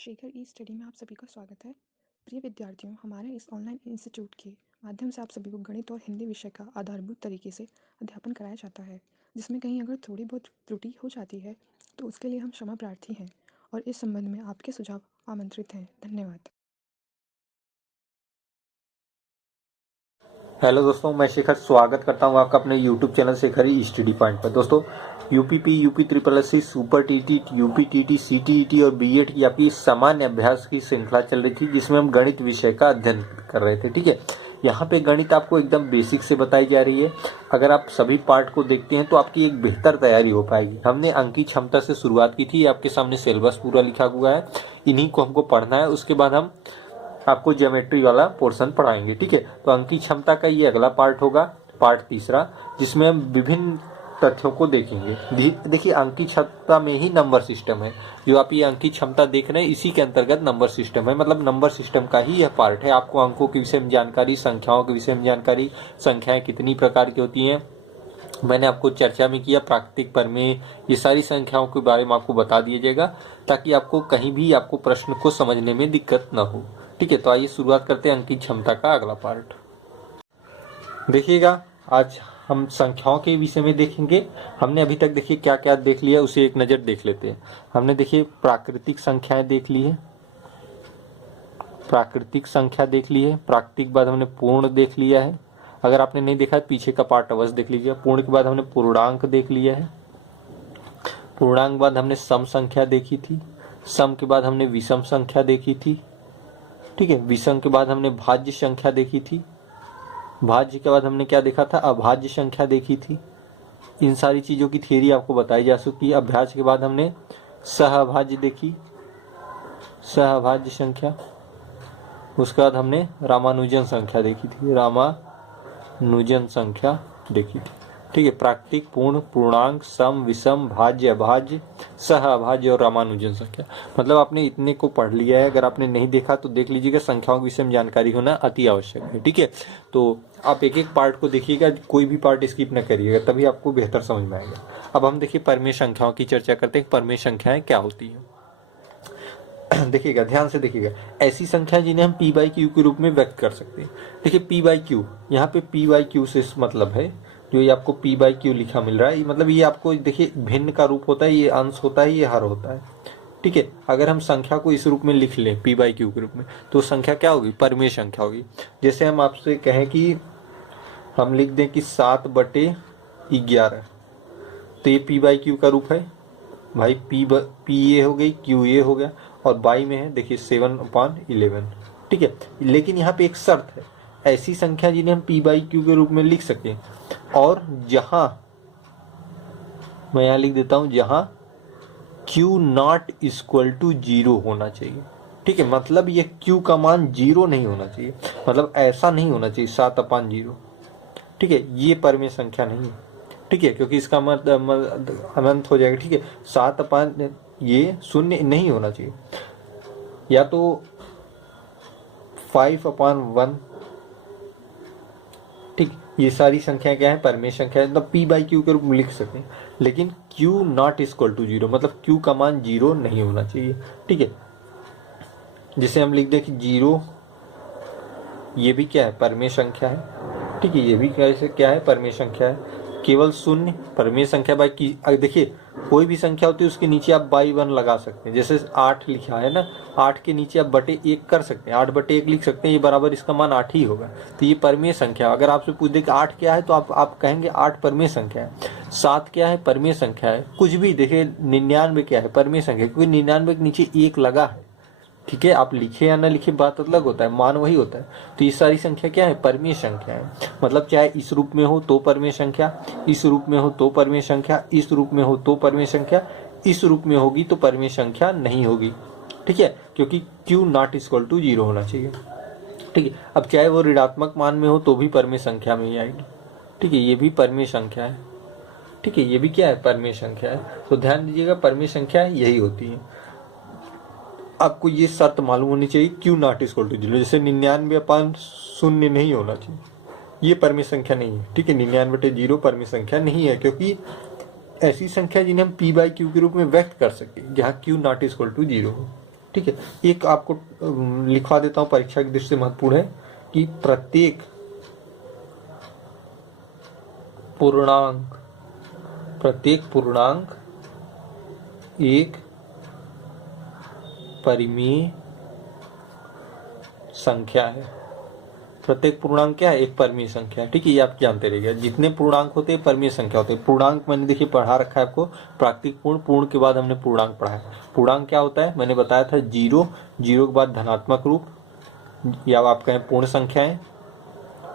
शेखर ई study में आप सभी का स्वागत है। प्रिय विद्यार्थियों, हमारे इस ऑनलाइन इंस्टीट्यूट के माध्यम से आप सभी को गणित और हिंदी विषय का आधारभूत तरीके से अध्यापन कराया जाता है, जिसमें कहीं अगर थोड़ी बहुत त्रुटि हो जाती है तो उसके लिए हम क्षमा प्रार्थी हैं और इस संबंध में आपके सुझाव आमंत्रित हैं। धन्यवाद। हेलो दोस्तों, मैं शेखर स्वागत करता हूं आपका अपने यूट्यूब चैनल शेखर ई स्टडी पॉइंट पर। दोस्तों, UPP, UP triple SC, super TT, UP TT, CTET और बीएड की आपकी सामान्य अभ्यास की श्रृंखला चल रही थी, जिसमें हम गणित विषय का अध्ययन कर रहे थे। ठीक है, यहाँ पे गणित आपको एकदम बेसिक से बताई जा रही है। अगर आप सभी पार्ट को देखते हैं तो आपकी एक बेहतर तैयारी हो पाएगी। हमने अंकी क्षमता से शुरुआत की थी, आपके सामने सिलेबस पूरा लिखा हुआ है, इन्हीं को हमको पढ़ना है। उसके बाद हम आपको ज्योमेट्री वाला पोर्शन पढ़ाएंगे। ठीक है, तो अंकी क्षमता का ये अगला पार्ट होगा, पार्ट तीसरा, जिसमें हम विभिन्न तथ्यों को देखेंगे। देखिए, अंकी क्षमता में ही नंबर सिस्टम है। जो आप ये अंकी क्षमता देख रहे हैं, इसी के अंतर्गत नंबर सिस्टम है, मतलब नंबर सिस्टम का ही यह पार्ट है। आपको अंकों के विषय में जानकारी, संख्याओं के विषय में जानकारी, संख्याएं कितनी प्रकार की होती हैं, मैंने आपको चर्चा में किया, प्राकृतिक, परमेय, ये सारी संख्याओं के बारे में आपको बता दिया जाएगा, ताकि आपको कहीं भी आपको प्रश्न को समझने में दिक्कत न हो। ठीक है, तो आइए शुरुआत करते हैं अंकी क्षमता का अगला पार्ट। देखिएगा, आज हम संख्याओं के विषय में देखेंगे। हमने अभी तक देखिए क्या क्या देख लिया, उसे एक नज़र देख लेते हैं। हमने देखिए प्राकृतिक संख्याएं देख ली है, प्राकृतिक संख्या देख ली है। प्राकृतिक बाद हमने पूर्ण देख लिया है। अगर आपने नहीं देखा है, पीछे का पार्ट अवश्य देख लीजिए। पूर्ण के बाद हमने पूर्णांक देख लिया है। पूर्णांक बाद हमने सम संख्या देखी थी। सम के बाद हमने विषम संख्या देखी थी। ठीक है, विषम के बाद हमने भाज्य संख्या देखी थी। भाज्य के बाद हमने क्या देखा था, अभाज्य संख्या देखी थी। इन सारी चीजों की थियरी आपको बताई जा चुकी है। अभ्यास के बाद हमने सहअभाज्य देखी, सहअभाज्य संख्या। उसके बाद हमने रामानुजन संख्या देखी थी, रामानुजन संख्या देखी थी। ठीक है, प्राकृतिक, पूर्ण, पूर्णांक, सम, विषम, भाज्य, अभाज्य, सहअभाज्य और रामानुजन संख्या। मतलब आपने इतने को पढ़ लिया है। अगर आपने नहीं देखा तो देख लीजिएगा, संख्याओं के विषय में जानकारी होना अति आवश्यक है। ठीक है, तो आप एक एक पार्ट को देखिएगा, कोई भी पार्ट स्किप न करिएगा, तभी आपको बेहतर समझ में आएगा। अब हम देखिए परमेय संख्याओं की चर्चा करते हैं। परमेय संख्याएं क्या होती है, देखिएगा, ध्यान से देखिएगा। ऐसी संख्या जिन्हें हम पी बाई क्यू के रूप में व्यक्त कर सकते हैं। देखिए, पी बाई क्यू, यहाँ पे पी बाई क्यू से मतलब है, जो ये आपको पी बाई क्यू लिखा मिल रहा है, मतलब ये आपको देखिए भिन्न का रूप होता है, ये अंश होता है, ये हर होता है। ठीक है, अगर हम संख्या को इस रूप में लिख लें, पी बाई क्यू के रूप में, तो संख्या क्या होगी, परमेय संख्या होगी। जैसे हम आपसे कहें कि हम लिख दें कि 7/11, तो ये पी बाई क्यू का रूप है भाई। पी ये हो गई, क्यू ये हो गया, और बाई में है देखिए 7/11। ठीक है, लेकिन यहाँ पे एक शर्त है, ऐसी संख्या जिन्हें हम पी बाई क्यू के रूप में लिख सकें, और जहां, मैं यहाँ लिख देता हूं, जहां क्यू नॉट इक्वल टू 0 होना चाहिए। ठीक है, मतलब ये क्यू का मान 0 नहीं होना चाहिए, मतलब ऐसा नहीं होना चाहिए 7/0। ठीक है, ये परमेय संख्या नहीं है। ठीक है, क्योंकि इसका अनंत हो जाएगा। ठीक है, 7/, ये शून्य नहीं होना चाहिए, या तो 5/1। ठीक, ये सारी संख्या क्या है, परमेय संख्या है, मतलब पी बाई क्यू के रूप में लिख सकते हैं। लेकिन क्यू नॉट इक्वल टू 0, मतलब क्यू का मान 0 नहीं होना चाहिए। ठीक है, जिसे हम लिख दें कि 0, ये भी क्या है, परमेय संख्या है। ठीक है, ये भी कैसे क्या है, परमेय संख्या है। केवल शून्य परमेय संख्या बाई की, देखिए कोई भी संख्या होती है उसके नीचे आप बाई 1 लगा सकते हैं। जैसे 8 लिखा है ना, 8 के नीचे आप बटे 1 कर सकते हैं, 8/1 लिख सकते हैं, ये बराबर इसका मान 8 ही होगा। तो ये परमेय संख्या। अगर आपसे पूछ दे कि 8 क्या है, तो आप कहेंगे 8 परमेय संख्या है। 7 क्या है, परमेय संख्या है। कुछ भी देखिए, 99 क्या है, परमेय संख्या, क्योंकि 99 के नीचे 1 लगा है। ठीक है, आप लिखे या ना लिखे बात अलग होता है, मान वही होता है। तो ये सारी संख्या क्या है, परमेय संख्या है। मतलब चाहे इस रूप में हो तो परमेय संख्या, इस रूप में हो तो परमेय संख्या, इस रूप में हो तो परमेय संख्या, इस रूप में होगी तो परमेय संख्या नहीं होगी। ठीक है, क्योंकि क्यू नॉट इक्वल टू 0 होना चाहिए। ठीक है, अब चाहे वो ऋणात्मक मान में हो तो भी परमेय संख्या में ही आएगी। ठीक है, ये भी परमेय संख्या है। ठीक है, ये भी क्या है, परमेय संख्या है। तो ध्यान दीजिएगा, परमेय संख्या यही होती है। आपको ये शर्त मालूम होनी चाहिए, क्यू नॉट इक्वल टू 0। जैसे 99/0 नहीं होना चाहिए, ये परमेय संख्या नहीं है। ठीक है, 99/0 परमेय संख्या नहीं है, क्योंकि ऐसी संख्या जिन्हें हम पी बाई क्यू के रूप में व्यक्त कर सके, जहाँ क्यू नॉट इक्वल टू 0 हो। ठीक है, एक आपको लिखवा देता हूं, परीक्षा की दृष्टि से महत्वपूर्ण है कि प्रत्येक पूर्णांक एक परिमेय संख्या है। प्रत्येक पूर्णांक क्या है? एक परिमेय संख्या है। ठीक है, ये आप जानते रहिएगा। जितने पूर्णांक होते हैं परिमेय संख्या होते हैं। पूर्णांक मैंने देखिए पढ़ा रखा है आपको, प्राकृतिक पूर्ण, पूर्ण के बाद हमने पूर्णांक पढ़ा है। पूर्णांक क्या होता है? मैंने बताया था जीरो, जीरो के बाद धनात्मक रूप, या आप कहें पूर्ण संख्याएं।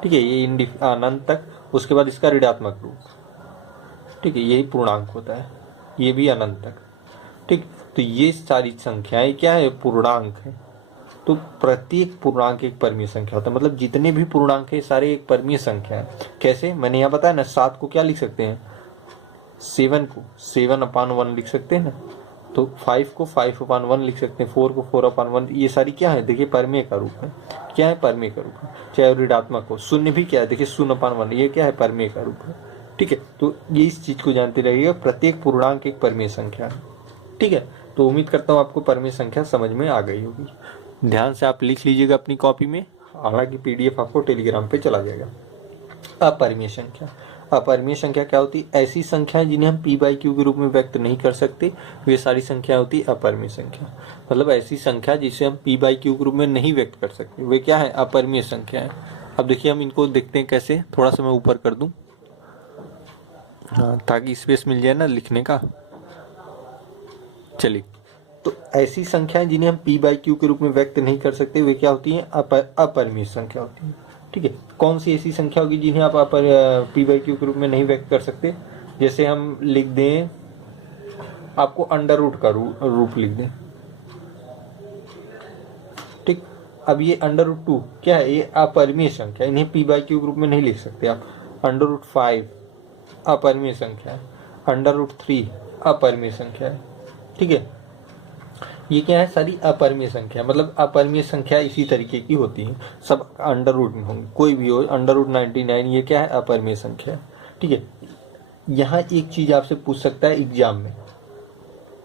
ठीक है, ये अनंत तक, उसके बाद इसका ऋणात्मक रूप। ठीक है, यही पूर्णांक होता है, ये भी अनंत तक। ठीक, तो ये सारी संख्याएं क्या है? पूर्णांक है। तो प्रत्येक पूर्णांक एक परिमेय संख्या होता है, मतलब जितने भी पूर्णांक है सारे एक परिमेय संख्या है। कैसे? मैंने यहाँ बताया ना, 7 को क्या लिख सकते हैं? 7 को 7/1 लिख सकते हैं ना, तो 5 को 5/1 लिख सकते हैं, 4 को 4/1। ये सारी क्या है? देखिए परिमेय का रूप है। क्या है? परिमेय का रूप है। चाहे ऋणात्मक हो, शून्य भी क्या है? देखिए 0/1, ये क्या है? परिमेय का रूप है। ठीक है, तो ये इस चीज को जानते रहिएगा, प्रत्येक पूर्णांक एक परिमेय संख्या है। ठीक है, तो उम्मीद करता हूँ आपको परिमेय संख्या समझ में आ गई होगी। ध्यान से आप लिख लीजिएगा अपनी कॉपी में, हालांकि पीडीएफ आपको टेलीग्राम पे चला जाएगा। अपरिमेय संख्या, अपरिमेय संख्या क्या होती है? ऐसी संख्याएं जिन्हें हम p/q के रूप में व्यक्त नहीं कर सकते, वे सारी संख्या होती है अपरिमेय संख्या। मतलब ऐसी संख्या जिसे हम p/q के रूप में नहीं व्यक्त कर सकते, वे क्या है? अपरिमेय संख्या है। अब देखिए हम इनको देखते हैं कैसे, थोड़ा सा मैं ऊपर कर दूं, हाँ, ताकि स्पेस मिल जाए ना लिखने का। चलिए, तो ऐसी संख्याएं जिन्हें हम p/q के रूप में व्यक्त नहीं कर सकते, वे क्या होती हैं? अपरिमेय संख्या होती है। ठीक है, कौन सी ऐसी संख्या होगी जिन्हें आप p/q के रूप में नहीं व्यक्त कर सकते? जैसे हम लिख दें, आपको अंडर रूट का रूप लिख दें। ठीक, अब ये अंडर रूट 2 क्या है? ये अपरिमेय संख्या, इन्हें p/q के रूप में नहीं लिख सकते आप। अंडर रूट 5 अपरिमेय संख्या है। अंडर रूट 3 अपरिमेय संख्या है। ठीक है, ये क्या है? सारी अपरिमेय संख्या, मतलब अपरिमेय संख्या इसी तरीके की होती है, सब अंडर रूट में होंगी, कोई भी हो अंडर रूट 99, ये क्या है? अपरिमेय संख्या है। ठीक है, यहाँ एक चीज आपसे पूछ सकता है एग्जाम में,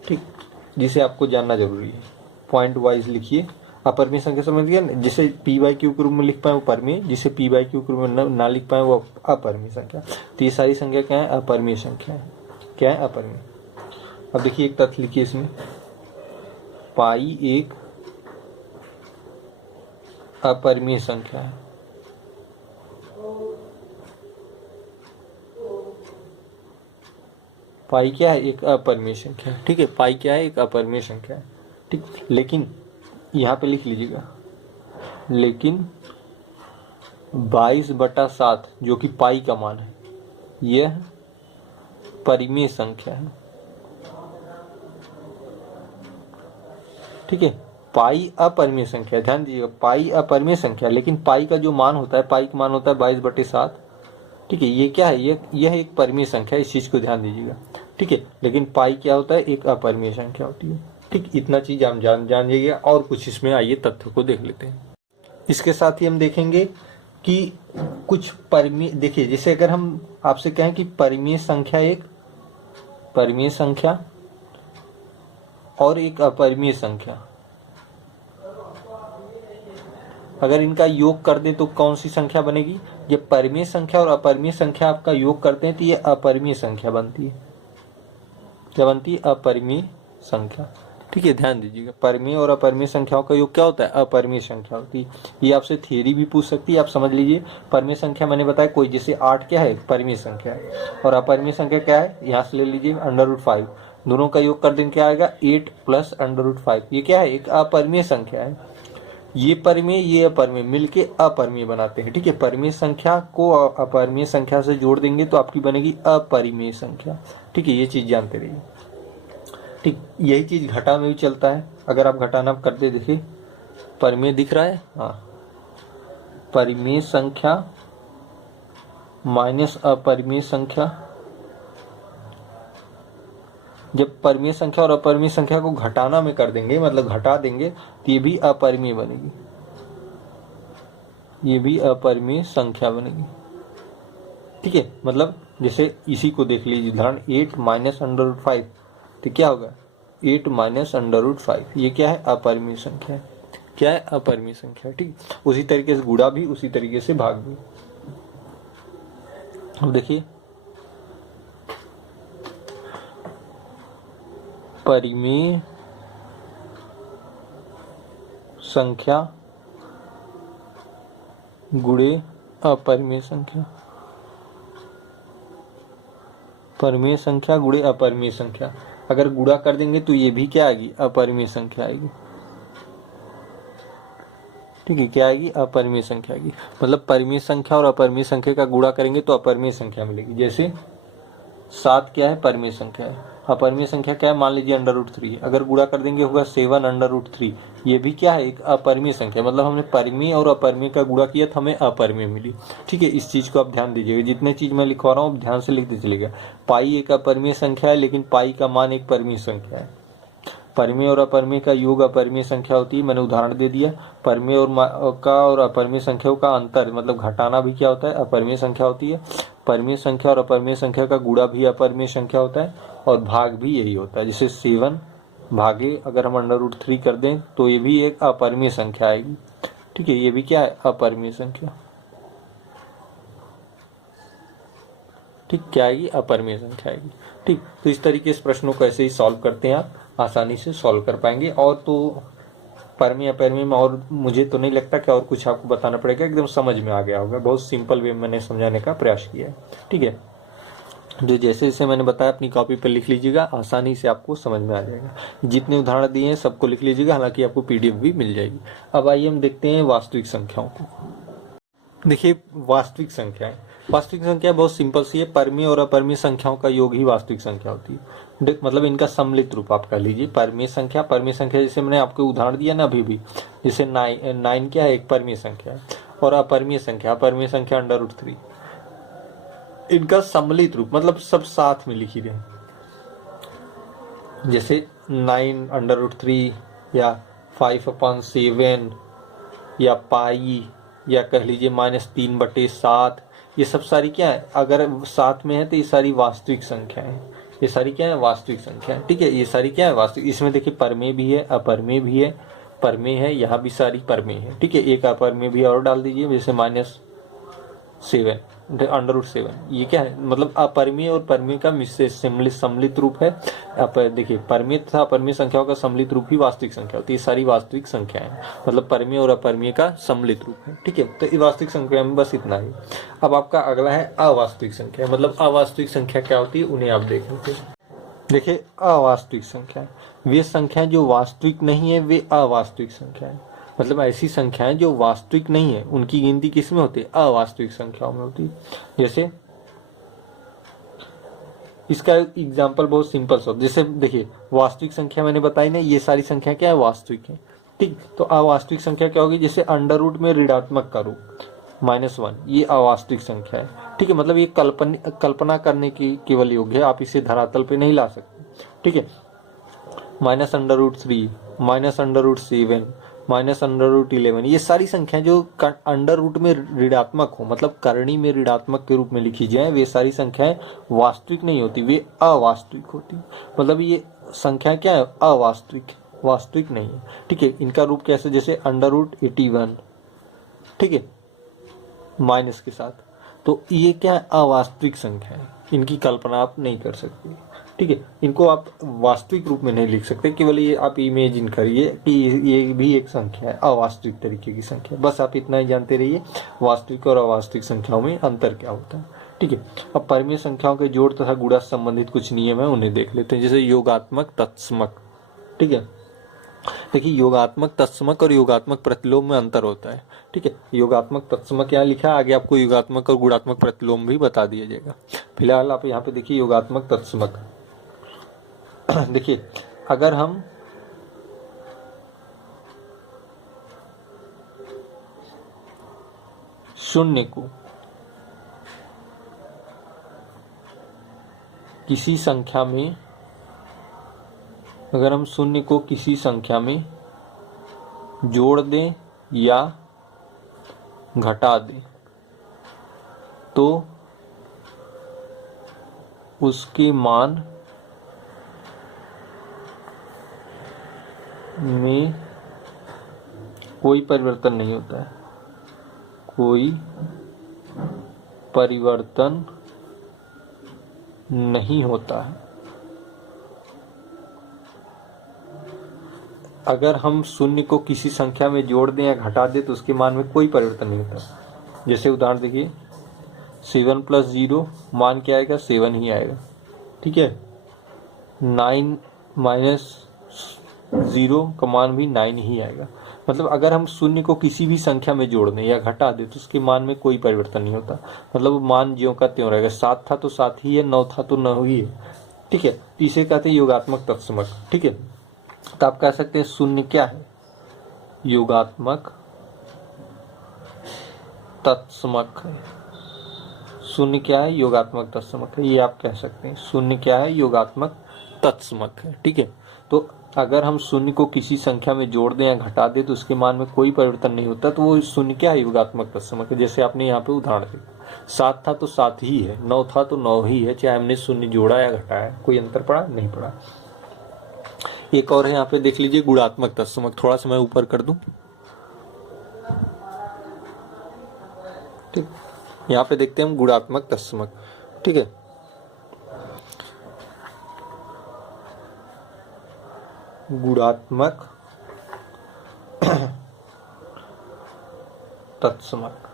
ठीक, जिसे आपको जानना जरूरी है। पॉइंट वाइज लिखिए। अपरिमेय संख्या समझ गया, जिसे p/q के रूप में लिख पाए वो परिमेय, जिसे p/q के रूप में ना लिख पाए वो अपरिमेय संख्या। तो ये सारी संख्या क्या है? अपरिमेय संख्या है। क्या है? अपरिमेय। अब देखिए एक तथ्य लिखिए इसमें, पाई एक अपरिमेय संख्या है। पाई क्या है? एक अपरिमेय संख्या है। ठीक है, पाई क्या है? एक अपरिमेय संख्या है। ठीक, लेकिन यहाँ पे लिख लीजिएगा, लेकिन 22/7 जो कि पाई का मान है, यह परिमेय संख्या है। ठीक है, पाई अपरिमेय संख्या, ध्यान दीजिएगा, पाई अपरिमेय संख्या, लेकिन पाई का जो मान होता है, पाई का मान होता है 22/7। ठीक है, ये क्या है? यह एक परिमेय संख्या, इस चीज को ध्यान दीजिएगा। ठीक है, लेकिन पाई क्या होता है? एक अपरिमेय संख्या होती है। ठीक, इतना चीज हम जानिएगा। और कुछ इसमें आइए तथ्य को देख लेते हैं। इसके साथ ही हम देखेंगे कि कुछ परिमेय, देखिए जैसे अगर हम आपसे कहें कि परिमेय संख्या, एक परिमेय संख्या और एक अपरिमेय संख्या, अगर इनका योग कर दें तो कौन सी संख्या बनेगी? ये परिमेय संख्या और अपरिमेय संख्या आपका योग करते हैं तो ये अपरिमेय संख्या बनती है। क्या बनती है? अपरिमेय संख्या। ठीक है, ध्यान दीजिएगा, परिमेय और अपरिमेय संख्याओं का योग क्या होता है? अपरिमेय संख्या होती है। ये आपसे थियरी भी पूछ सकती है, आप समझ लीजिए। परिमेय संख्या मैंने बताया कोई, जैसे 8 क्या है? परिमेय संख्या है। और अपरिमेय संख्या क्या है? यहाँ से ले लीजिए अंडर रूट 5, दोनों का योग कर दें क्या आएगा? 8 + अंडर रूट 5। ये क्या है? एक अपरिमेय संख्या है। ये परिमेय, ये अपरिमेय मिलके अपरिमेय बनाते हैं। ठीक है, परिमेय संख्या को अपरिमेय संख्या से जोड़ देंगे तो आपकी बनेगी अपरिमेय संख्या। ठीक है, ये चीज जानते रहिए। ठीक, यही चीज घटा में भी चलता है। अगर आप घटाना कर दे, देखिए परिमेय दिख रहा है, हाँ, परिमेय संख्या माइनस अपरिमेय संख्या। जब परिमेय संख्या और अपरिमेय संख्या को घटाना में कर देंगे, मतलब घटा देंगे, तो ये भी अपरिमेय बनेगी, ये भी अपरिमेय संख्या बनेगी। ठीक है, मतलब जैसे इसी को देख लीजिए, उदाहरण 8 - अंडर रूट 5, तो क्या होगा? 8 माइनस अंडर रूट 5। ये क्या है? अपरिमेय संख्या है। क्या है? अपरिमेय संख्या। ठीक, उसी तरीके से गुणा भी, उसी तरीके से भाग भी। अब देखिए, परिमेय संख्या गुणे अपरिमेय संख्या, परिमेय संख्या गुणे अपरिमेय संख्या। अगर गुणा कर देंगे तो ये भी क्या आएगी? अपरिमेय संख्या आएगी। ठीक है, क्या आएगी? अपरिमेय संख्या आएगी। मतलब परिमेय संख्या और अपरिमेय संख्या का गुणा करेंगे तो अपरिमेय संख्या मिलेगी। जैसे 7 क्या है? परिमेय संख्या है। अपरिमेय संख्या क्या है? मान लीजिए अंडर रूट 3, अगर गुणा कर देंगे होगा 7 अंडर रूट 3। ये भी क्या है? एक अपरिमेय संख्या। मतलब हमने परिमेय और अपरिमेय का गुणा किया तो हमें अपरिमेय मिली। ठीक है, इस चीज को आप ध्यान दीजिएगा। जितने चीज मैं लिखवा रहा हूँ ध्यान से लिखते चलिएगा। पाई एक अपरिमेय संख्या है, लेकिन पाई का मान एक परिमेय संख्या है। परिमेय और अपरिमेय का योग अपरिमेय संख्या होती है। मैंने उदाहरण दे दिया। परिमेय और अपरिमेय संख्याओं का अंतर मतलब घटाना भी क्या होता है? अपरिमेय संख्या होती है। परिमेय संख्या और अपरिमेय संख्या का गुणा भी अपरिमेय संख्या होता है, और भाग भी यही होता है। जैसे 7 भागे अगर हम अंडर रूट 3 कर दें तो ये भी एक अपरिमेय संख्या आएगी। ठीक है, ये भी क्या है? अपरिमेय संख्या। ठीक, क्या आएगी? अपरिमेय संख्या आएगी। ठीक, तो इस तरीके से प्रश्नों को ऐसे ही सॉल्व करते हैं, आप आसानी से सॉल्व कर पाएंगे। और तो परिमेय अपरिमेय में और मुझे तो नहीं लगता कि और कुछ आपको बताना पड़ेगा, एकदम समझ में आ गया होगा। बहुत सिंपल वे में मैंने समझाने का प्रयास किया है। ठीक है, जो जैसे जैसे मैंने बताया अपनी कॉपी पर लिख लीजिएगा, आसानी से आपको समझ में आ जाएगा। जितने उदाहरण दिए हैं सबको लिख लीजिएगा, हालांकि आपको पीडीएफ भी मिल जाएगी। अब आइए हम देखते हैं वास्तविक संख्याओं को। देखिए, वास्तविक संख्याएं, वास्तविक संख्या बहुत सिंपल सी है। परिमेय और अपरिमेय संख्याओं का योग ही वास्तविक संख्या होती है। मतलब इनका सम्मिलित रूप आप कह लीजिए। परिमेय संख्या जैसे मैंने आपको उदाहरण दिया ना अभी भी, जैसे 9 क्या है? एक परिमेय संख्या है। और अपरिमेय संख्या अंडर रूट 3, इनका सम्मिलित रूप मतलब सब साथ में लिखी रहे। जैसे 9 अंडर रूट 3 या 5/7 या पाई, या कह लीजिए -3/7। ये सब सारी क्या है? अगर साथ में है तो ये सारी वास्तविक संख्या है। ये सारी क्या है? वास्तविक संख्या है। ठीक है, ये सारी क्या है? वास्तविक। इसमें देखिए परिमेय भी है, अपरिमेय भी है। परिमेय है, यहाँ भी सारी परिमेय है। ठीक है, एक अपरिमेय भी और डाल दीजिए, जैसे -7 अंडर रूट 7। ये क्या है? मतलब अपरिमेय और परिमेय का सम्मिलित रूप है। देखिए, परिमेय तथा अपरिमेय संख्याओं का सम्मिलित रूप ही वास्तविक संख्या होती है। सारी वास्तविक संख्या है, मतलब परिमेय और अपरिमेय का सम्मिलित रूप है। ठीक है, तो ये वास्तविक संख्या में बस इतना ही। अब आपका अगला है अवास्तविक संख्या। मतलब अवास्तविक संख्या क्या होती है, उन्हें आप देख लेते हैं। देखिए, अवास्तविक संख्या वे संख्याएं जो वास्तविक नहीं है, वे अवास्तविक संख्याएं। मतलब ऐसी संख्याएं जो वास्तविक नहीं है, उनकी गिनती किस में होती है? अवास्तविक संख्याओं में होती है। जैसे इसका एग्जांपल बहुत सिंपल सा, जैसे देखिए वास्तविक संख्या मैंने बताई ना, ये सारी संख्या क्या है? वास्तविक है। ठीक, तो अवास्तविक संख्या क्या होगी? जैसे अंडर रूट में ऋणात्मक का रूप -1, ये अवास्तविक संख्या है। ठीक है, मतलब ये कल्पना करने की केवल योग्य है, आप इसे धरातल पे नहीं ला सकते। ठीक है, -√3, -√7, -√11, ये सारी संख्याएं जो अंडर रूट में ऋणात्मक हो, मतलब करणी में ऋणात्मक के रूप में लिखी जाए, वे सारी संख्याएं वास्तविक नहीं होती, वे अवास्तविक होती। मतलब ये संख्या क्या है? अवास्तविक, वास्तविक नहीं है। ठीक है, इनका रूप कैसे? जैसे √81, ठीक है, माइनस के साथ। तो ये क्या है? अवास्तविक संख्या है, इनकी कल्पना आप नहीं कर सकते। ठीक है, इनको आप वास्तविक रूप में नहीं लिख सकते, केवल ये आप इमेजिन करिए कि ये भी एक संख्या है, अवास्तविक तरीके की संख्या। बस आप इतना ही जानते रहिए, वास्तविक और अवास्तविक संख्याओं में अंतर क्या होता है। ठीक है, अब परिमेय संख्याओं के जोड़ तथा गुणा से संबंधित कुछ नियम है, उन्हें देख लेते हैं। जैसे योगात्मक, तत्समक। ठीक है, देखिए योगात्मक, तत्समक और योगात्मक प्रतिलोम में अंतर होता है। ठीक है, योगात्मक, तत्समक यहाँ लिखा है, आगे आपको योगात्मक और गुणात्मक प्रतिलोम भी बता दिया जाएगा। फिलहाल आप यहाँ पे देखिए योगात्मक, तत्समक। देखिए, अगर हम शून्य को किसी संख्या में, अगर हम शून्य को किसी संख्या में जोड़ दें या घटा दें तो उसके मान में कोई परिवर्तन नहीं होता है, कोई परिवर्तन नहीं होता है। अगर हम शून्य को किसी संख्या में जोड़ दें या घटा दें तो उसके मान में कोई परिवर्तन नहीं होता। जैसे उदाहरण देखिए, 7 + 0 मान क्या आएगा, 7 ही आएगा। ठीक है, 9 - 0 का मान भी 9 ही आएगा। मतलब अगर हम शून्य को किसी भी संख्या में जोड़ दें या घटा दें तो उसके मान में कोई परिवर्तन नहीं होता। मतलब मान ज्यों का त्यों रहेगा। 7 था तो 7 ही है, 9 था तो 9 ही है। ठीक है, इसे कहते हैं योगात्मक तत्समक। ठीक है, तो आप कह सकते हैं शून्य क्या है, योगात्मक तत्समक है। शून्य क्या है, योगात्मक तत्समक है। ये आप कह सकते हैं शून्य क्या है, योगात्मक तत्समक है। ठीक है, तो अगर हम शून्य को किसी संख्या में जोड़ दें या घटा दें तो उसके मान में कोई परिवर्तन नहीं होता, तो वो शून्य क्या है, योगात्मक तत्समक है। जैसे आपने यहाँ पे उदाहरण दिया, 7 था तो 7 ही है, 9 था तो 9 ही है, चाहे हमने शून्य जोड़ा या घटाया, कोई अंतर पड़ा नहीं पड़ा। एक और है यहाँ पे देख लीजिए, गुणात्मक तत्समक। थोड़ा सा मैं ऊपर कर दूं। ठीक, यहाँ पे देखते हैं हम गुणात्मक तत्समक। ठीक है, गुणात्मक तत्समक।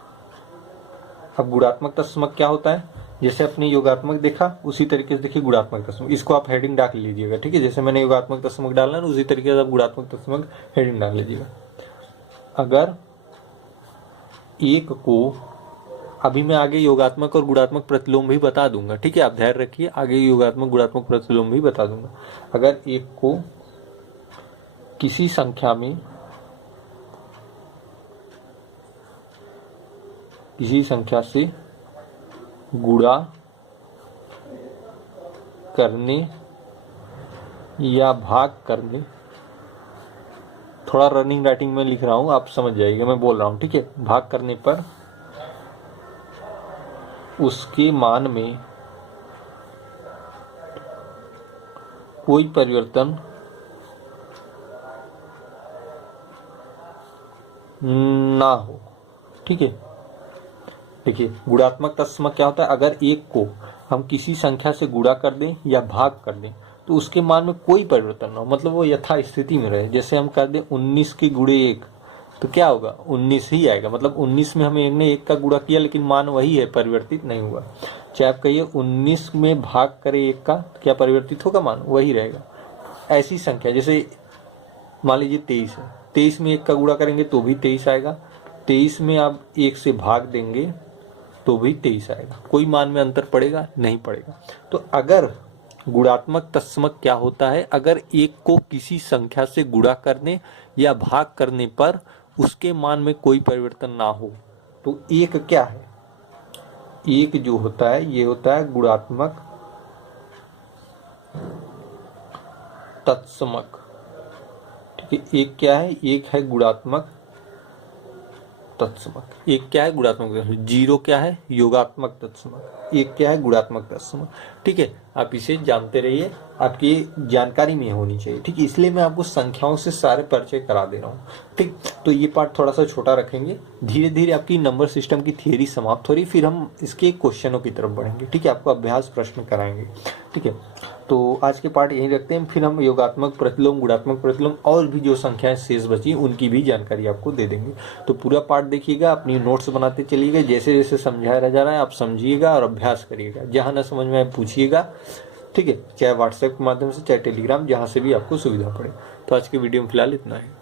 अब गुणात्मक तत्समक क्या होता है, जैसे अपने योगात्मक देखा उसी तरीके से देखिए गुणात्मक तत्समक। इसको आप हेडिंग डाल लीजिएगा। ठीक है, जैसे मैंने योगात्मक तत्समक डालना है उसी तरीके से आप गुणात्मक तत्समक हेडिंग डाल लीजिएगा। अगर एक को, अभी मैं आगे योगात्मक और गुणात्मक प्रतिलोम भी बता दूंगा। ठीक है, आप ध्यान रखिए, आगे योगात्मक गुणात्मक प्रतिलोम भी बता दूंगा। अगर एक को किसी संख्या में, किसी संख्या से गुणा करने या भाग करने, थोड़ा रनिंग राइटिंग में लिख रहा हूं, आप समझ जाइएगा मैं बोल रहा हूं। ठीक है, भाग करने पर उसके मान में कोई परिवर्तन ना हो। ठीक है, देखिए गुणात्मक तत्समक क्या होता है, अगर एक को हम किसी संख्या से गुणा कर दें या भाग कर दें तो उसके मान में कोई परिवर्तन ना हो, मतलब वो यथा स्थिति में रहे। जैसे हम कर दें 19 के गुणे 1 तो क्या होगा, 19 ही आएगा। मतलब 19 में हमने 1 का गुणा किया लेकिन मान वही है, परिवर्तित नहीं हुआ। चाहे आप कहिए 19 में भाग करें 1 का, क्या परिवर्तित होगा, मान वही रहेगा। ऐसी संख्या जैसे मान लीजिए 23 है, 23 में 1 का गुणा करेंगे तो भी 23 आएगा, 23 में आप 1 से भाग देंगे तो भी 23 आएगा। कोई मान में अंतर पड़ेगा, नहीं पड़ेगा। तो अगर गुणात्मक तत्समक क्या होता है, अगर एक को किसी संख्या से गुणा करने या भाग करने पर उसके मान में कोई परिवर्तन ना हो तो एक क्या है, एक जो होता है ये होता है गुणात्मक तत्समक। ठीक है, एक क्या है, एक है गुणात्मक तत्समक। एक क्या है, गुणात्मक तत्समक। 0 क्या है, योगात्मक तत्समक। एक क्या है, गुणात्मक तत्समक। ठीक है, आप इसे जानते रहिए, आपकी जानकारी में होनी चाहिए। ठीक है, इसलिए मैं आपको संख्याओं से सारे परिचय करा दे रहा हूँ। ठीक, तो ये पार्ट थोड़ा सा छोटा रखेंगे, धीरे धीरे आपकी नंबर सिस्टम की थियरी समाप्त हो रही, फिर हम इसके क्वेश्चनों की तरफ बढ़ेंगे। ठीक है, आपको अभ्यास प्रश्न कराएंगे। ठीक है, तो आज के पार्ट यहीं रखते हैं, फिर हम योगात्मक प्रतिलोम, गुणात्मक प्रतिलोम और भी जो संख्याएं शेष बची उनकी भी जानकारी आपको दे देंगे। तो पूरा पार्ट देखिएगा, अपनी नोट्स बनाते चलिएगा, जैसे जैसे समझाया जा रहा है आप समझिएगा और अभ्यास करिएगा। जहाँ ना समझ में आए पूछिएगा। ठीक है, चाहे व्हाट्सएप के माध्यम से, चाहे टेलीग्राम, जहाँ से भी आपको सुविधा पड़े। तो आज की वीडियो में फिलहाल इतना है।